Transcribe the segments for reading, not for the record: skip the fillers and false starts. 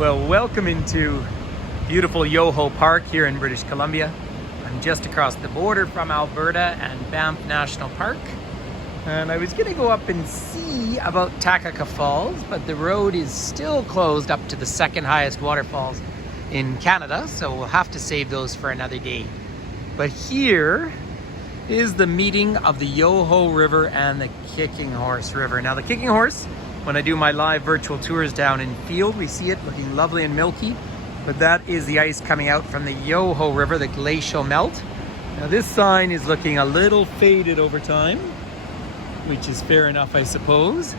Well, welcome into beautiful Yoho Park here in British Columbia. I'm just across the border from Alberta and Banff National Park. And I was going to go up and see about Takaka Falls, but the road is still closed up to the second highest waterfalls in Canada, so we'll have to save those for another day. But here is the meeting of the Yoho River and the Kicking Horse River. Now the Kicking Horse, when I do my live virtual tours down in field, we see it looking lovely and milky, but that is the ice coming out from the Yoho River, the glacial melt. Now this sign is looking a little faded over time, which is fair enough, I suppose,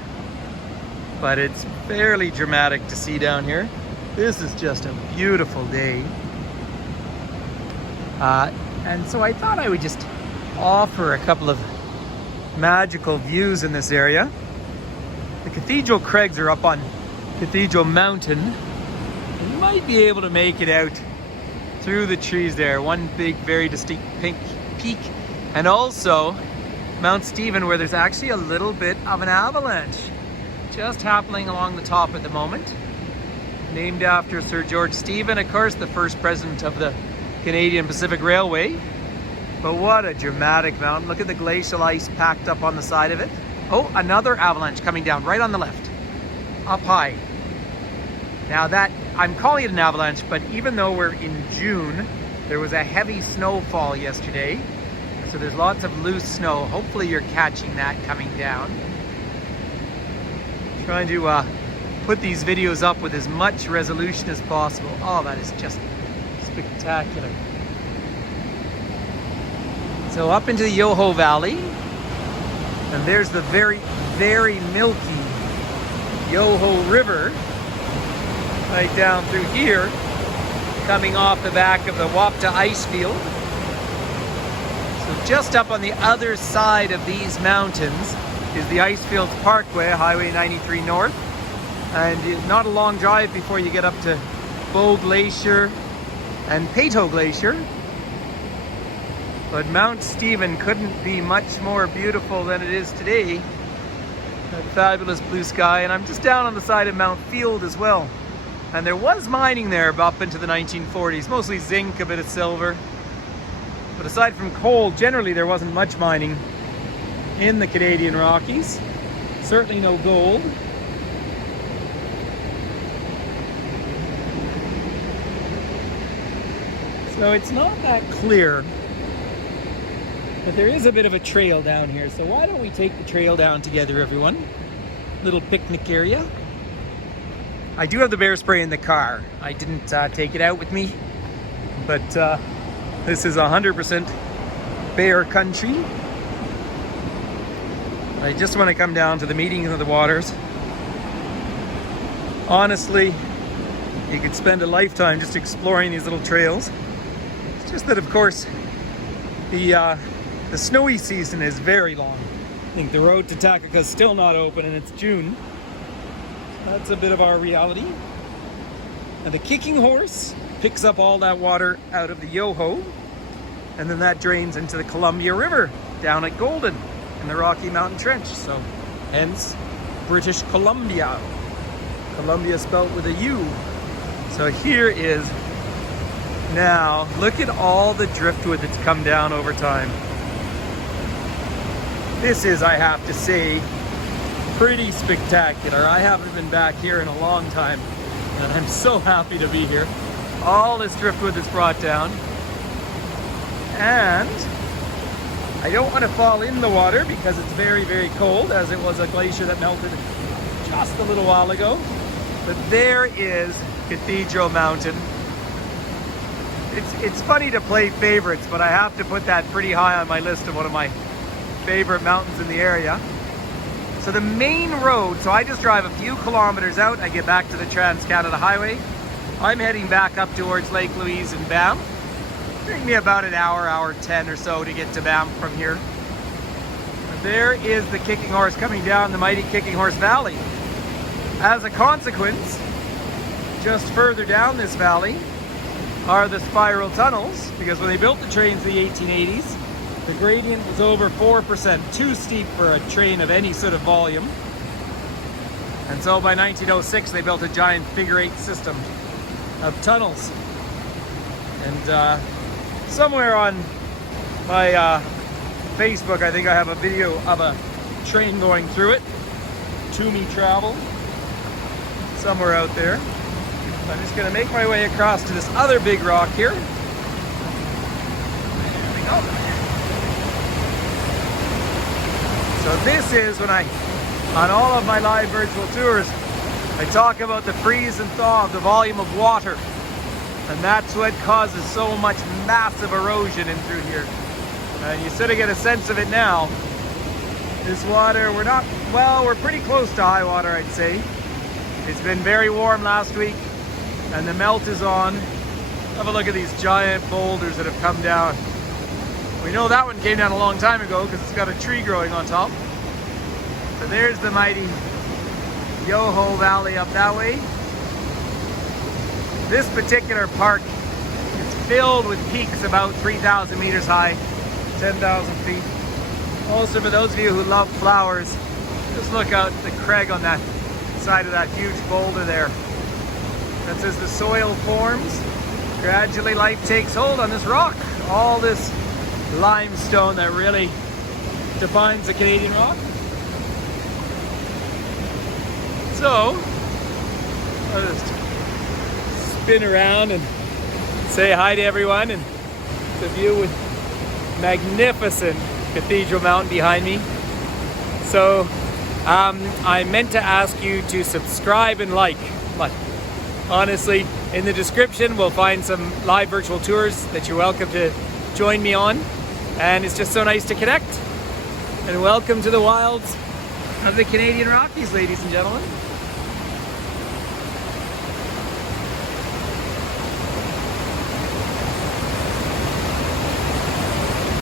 but it's fairly dramatic to see down here. This is just a beautiful day. And so I thought I would just offer a couple of magical views in this area. The Cathedral Craigs are up on Cathedral Mountain. You might be able to make it out through the trees there. One big, very distinct pink peak. And also Mount Stephen, where there's actually a little bit of an avalanche just happening along the top at the moment. Named after Sir George Stephen, of course, the first president of the Canadian Pacific Railway. But what a dramatic mountain. Look at the glacial ice packed up on the side of it. Oh, another avalanche coming down right on the left, up high. Now that, I'm calling it an avalanche, but even though we're in June, there was a heavy snowfall yesterday. So there's lots of loose snow. Hopefully you're catching that coming down. Trying to put these videos up with as much resolution as possible. Oh, that is just spectacular. So up into the Yoho Valley, and there's the very, very milky Yoho River right down through here, coming off the back of the Wapta ice field. So just up on the other side of these mountains is the Icefields Parkway, Highway 93 North. And not a long drive before you get up to Bow Glacier and Peyto Glacier. But Mount Stephen couldn't be much more beautiful than it is today. That fabulous blue sky, and I'm just down on the side of Mount Field as well. And there was mining there up into the 1940s, mostly zinc, a bit of silver. But aside from coal, generally there wasn't much mining in the Canadian Rockies. Certainly no gold. So it's not that clear. But there is a bit of a trail down here, so why don't we take the trail down together, everyone? Little picnic area. I do have the bear spray in the car. I didn't take it out with me, but this is 100% bear country. I just want to come down to the meeting of the waters. Honestly, you could spend a lifetime just exploring these little trails. It's just that, of course, the snowy season is very long. I think the road to Takaka is still not open and it's June. That's a bit of our reality. And the Kicking Horse picks up all that water out of the Yoho, and then that drains into the Columbia River down at Golden in the Rocky Mountain Trench. So hence British Columbia. Columbia spelt with a U. So here is, now look at all the driftwood that's come down over time. This is, I have to say, pretty spectacular. I haven't been back here in a long time, and I'm so happy to be here. All this driftwood that's brought down. And I don't want to fall in the water because it's very, very cold, as it was a glacier that melted just a little while ago. But there is Cathedral Mountain. It's funny to play favorites, but I have to put that pretty high on my list of one of my favorite mountains in the area. So the main road, so I just drive a few kilometers out, I get back to the Trans-Canada Highway. I'm heading back up towards Lake Louise and Banff. It'll take me about an hour, hour 10 or so to get to Banff from here. And there is the Kicking Horse coming down the mighty Kicking Horse Valley. As a consequence, just further down this valley are the spiral tunnels, because when they built the trains in the 1880s, the gradient was over 4%, too steep for a train of any sort of volume. And so by 1906, they built a giant figure-8 system of tunnels. And somewhere on my Facebook, I think I have a video of a train going through it. Toomey travel. Somewhere out there. I'm just going to make my way across to this other big rock here. There we go. So this is when on all of my live virtual tours, I talk about the freeze and thaw of the volume of water. And that's what causes so much massive erosion in through here. And you sort of get a sense of it now. This water, we're pretty close to high water, I'd say. It's been very warm last week, and the melt is on. Have a look at these giant boulders that have come down. We know that one came down a long time ago because it's got a tree growing on top. So there's the mighty Yoho Valley up that way. This particular park is filled with peaks about 3,000 meters high, 10,000 feet. Also, for those of you who love flowers, just look out the crag on that side of that huge boulder there. That's as the soil forms, gradually life takes hold on this rock. All this limestone that really defines the Canadian rock. So, I'll just spin around and say hi to everyone, and the view with magnificent Cathedral Mountain behind me. So I meant to ask you to subscribe and like, but honestly, in the description we'll find some live virtual tours that you're welcome to join me on, and it's just so nice to connect. And welcome to the wilds of the Canadian Rockies, ladies and gentlemen.